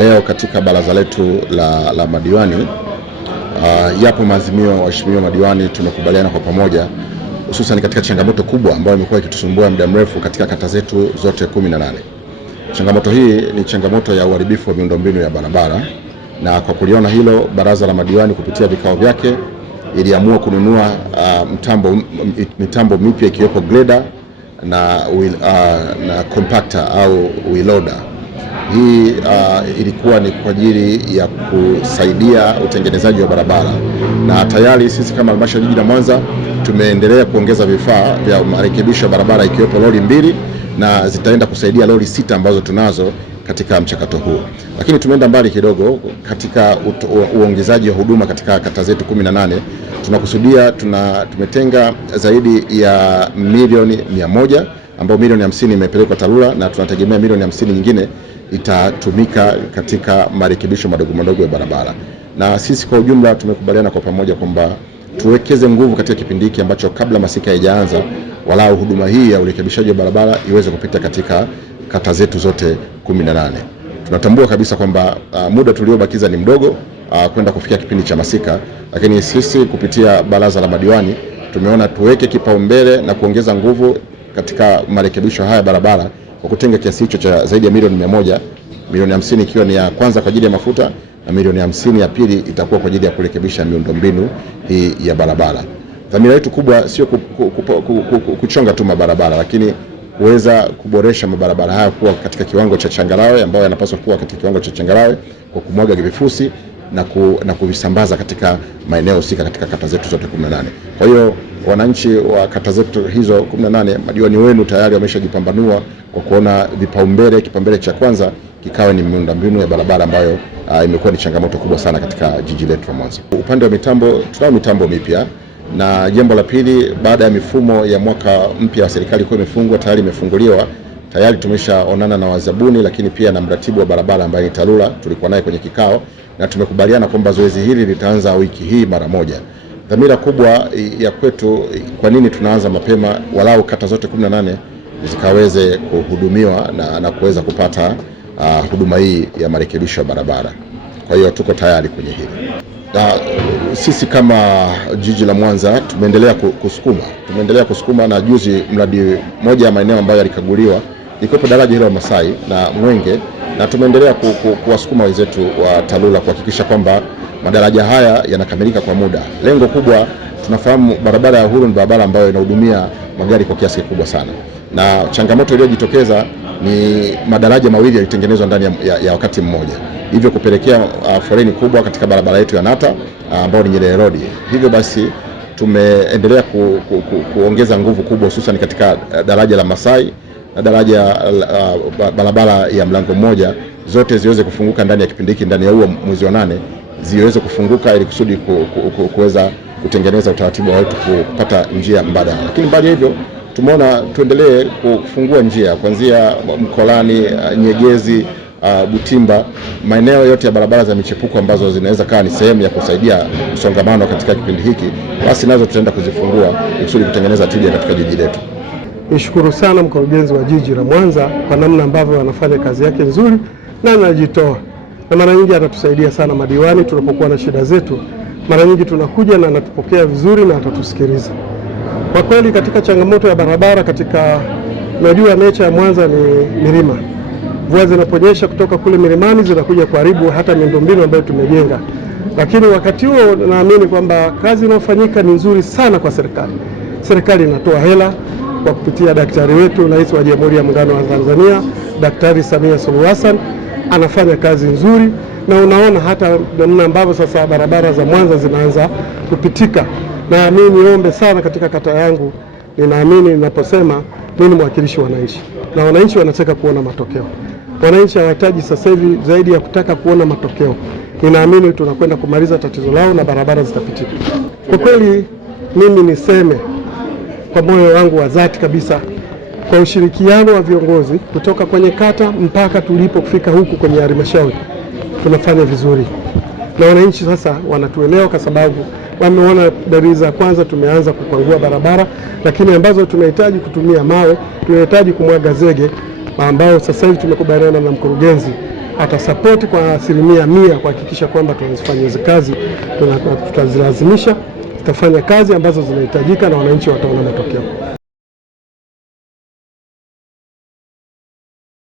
Leo katika baraza letu la madiwani yapo maazimio ya waheshimiwa madiwani, tumekubaliana kwa pamoja hususan katika changamoto kubwa ambayo imekuwa ikitusumbua muda mrefu katika kata zetu zote 18. Changamoto hii ni changamoto ya uharibifu wa miundombinu ya barabara, na kwa kuliona hilo baraza la madiwani kupitia vikao vyake iliamua kununua mitambo mipya ikiwepo grader na compactor au wheel loader. Hii ilikuwa ni kwa ajili ya kusaidia utengenezaji wa barabara, na tayari sisi kama halmashauri jiji la Mwanza tumeendelea kuongeza vifaa vya marekebisho ya barabara ikiwepo lori 2 na zitaenda kusaidia lori 6 ambazo tunazo katika mchakato huu. Lakini tumeenda mbali kidogo katika uongezaji wa huduma katika kata zetu 18. Tunakusudia tumetenga zaidi ya milioni 100 ambao milioni 50 imepelekwa TARURA na tunategemea milioni 50 nyingine itatumika katika marekebisho madogo ya barabara. Na sisi kwa ujumla tumekubaliana kwa pamoja kwamba tuwekeze nguvu katika kipindi hiki ambacho kabla masika haijaanza, walau huduma hii ya urekebishaji wa barabara iweze kupita katika kata zetu zote 18. Tunatambua kabisa kwamba muda tuliobakiza ni mdogo kwenda kufikia kipindi cha masika, lakini sisi kupitia baraza la madiwani tumeona tuweke kipaumbele na kuongeza nguvu katika marekebisho haya barabara kwa kutenga kiasi hicho cha zaidi ya milioni 100, milioni 50 ikiwa ni ya kwanza kwa ajili ya mafuta na milioni 50 ya pili itakuwa kwa ajili ya kurekebisha miundombinu hii ya barabara. Dhamira yetu kubwa sio kuchonga tu mabarabara, lakini kuweza kuboresha mabarabara haya kuwa katika kiwango cha changarawe ambayo yanapaswa kuwa katika kiwango cha changarawe kwa kumwaga vifusi na kuvisambaza katika maeneo husika katika kata zetu zote 18. Kwa hiyo wananchi wa kata zetu hizo 18, madiwani wenu tayari wameshajipambanua kwa kuona kipaumbele cha kwanza kikawa ni miundombinu ya barabara ambayo imekuwa ni changamoto kubwa sana katika jiji letu la Mwanza. Upande wa mitambo, tunao mitambo mipya, na jambo la pili, baada ya mifumo ya mwaka mpya wa serikali kuwa imefungwa tayari imefunguliwa, tayari tumeshaonana na wazabuni, lakini pia na mratibu wa barabara ambaye ni TARURA, tulikuwa naye kwenye kikao na tumekubaliana kwamba zoezi hili litaanza wiki hii mara moja. Dhamira kubwa ya kwetu, kwa nini tunaanza mapema, walau kata zote 18 zikaweze kuhudumiwa na kuweza kupata huduma hii ya marekebisho ya barabara. Kwa hiyo tuko tayari kwenye hili. Sisi kama jiji la Mwanza tumeendelea kusukuma na juzi mradi moja ya maeneo ambayo yalikaguliwa liko daraja hilo la Masai na Mwenge, na tumeendelea kuwasukuma wenzetu wa TARURA kuhakikisha kwamba madaraja haya yanakamilika kwa muda. Lengo kubwa, tunafahamu barabara ya Uhuru ni barabara ambayo inahudumia magari kwa kiasi kikubwa sana, na changamoto iliyojitokeza ni madaraja mawili yalitengenezwa ndani ya wakati mmoja, hivyo kupelekea foleni kubwa katika barabara yetu ya Nata ambao ni Nyerere Road. Hivyo basi tumeendelea kuongeza nguvu kubwa hususan katika daraja la Masai na daraja barabara ya Mlango Mmoja, zote ziweze kufunguka ndani ya kipindi hiki, ndani ya huo mwezi wa 8 ziweze kufunguka ili kusudi kuweza kutengeneza utaratibu wetu kupata njia mbadala. Lakini mbali hivyo tumeona tuendelee kufungua njia kuanzia Mkolani, Nyegezi, Butimba, maeneo yote ya barabara za michepuko ambazo zinaweza kaa ni sehemu ya kusaidia msongamano katika kipindi hiki, basi nazo tutaenda kuzifungua ili kutengeneza tija katika jiji letu. Nishukuru sana mkurugenzi wa jiji la Mwanza kwa namna ambavyo anafanya kazi yake nzuri na anajitoa, na mara nyingi atatusaidia sana madiwani tunapokuwa na shida zetu. Mara nyingi tunakuja na anatupokea vizuri na atatusikiliza. Kwa kweli katika changamoto ya barabara, najua nature ya Mwanza ni milima. Mvua zinaponyesha kutoka kule milimani zinakuja kuharibu hata miundombinu ambayo tumejenga. Lakini wakati huo naamini kwamba kazi inayofanyika ni nzuri sana kwa serikali. Serikali inatoa hela kwa kupitia daktari wetu, Rais wa Jamhuri ya Muungano wa Tanzania, Daktari Samia Suluhu Hassan anafanya kazi nzuri, na unaona hata namna ambavyo sasa barabara za Mwanza zinaanza kupitika. Na mimi niombe sana katika kata yangu, ninaamini ninaposema mimi ni mwakilishi wa wananchi, na wananchi wanataka kuona matokeo. Wananchi hawahitaji sasa hivi zaidi ya kutaka kuona matokeo. Ninaamini tunakwenda kumaliza tatizo lao na barabara zitapitika. Kwa kweli mimi niseme kwa moyo wangu wa dhati kabisa, kwa ushirikiano wa viongozi kutoka kwenye kata mpaka tulipo kufika huku kwenye halmashauri, tunafanya vizuri na wananchi sasa wanatuelewa, kwa sababu wameona dalili za kwanza. Tumeanza kukwangua barabara, lakini ambazo tunahitaji kutumia mawe, tunahitaji kumwaga zege, ambao sasa hivi tumekubaliana na mkurugenzi atasapoti kwa 100% kuhakikisha kwamba tunazifanya hizo kazi, tutazilazimisha, tutafanya kazi ambazo zinahitajika na wananchi wataona matokeo.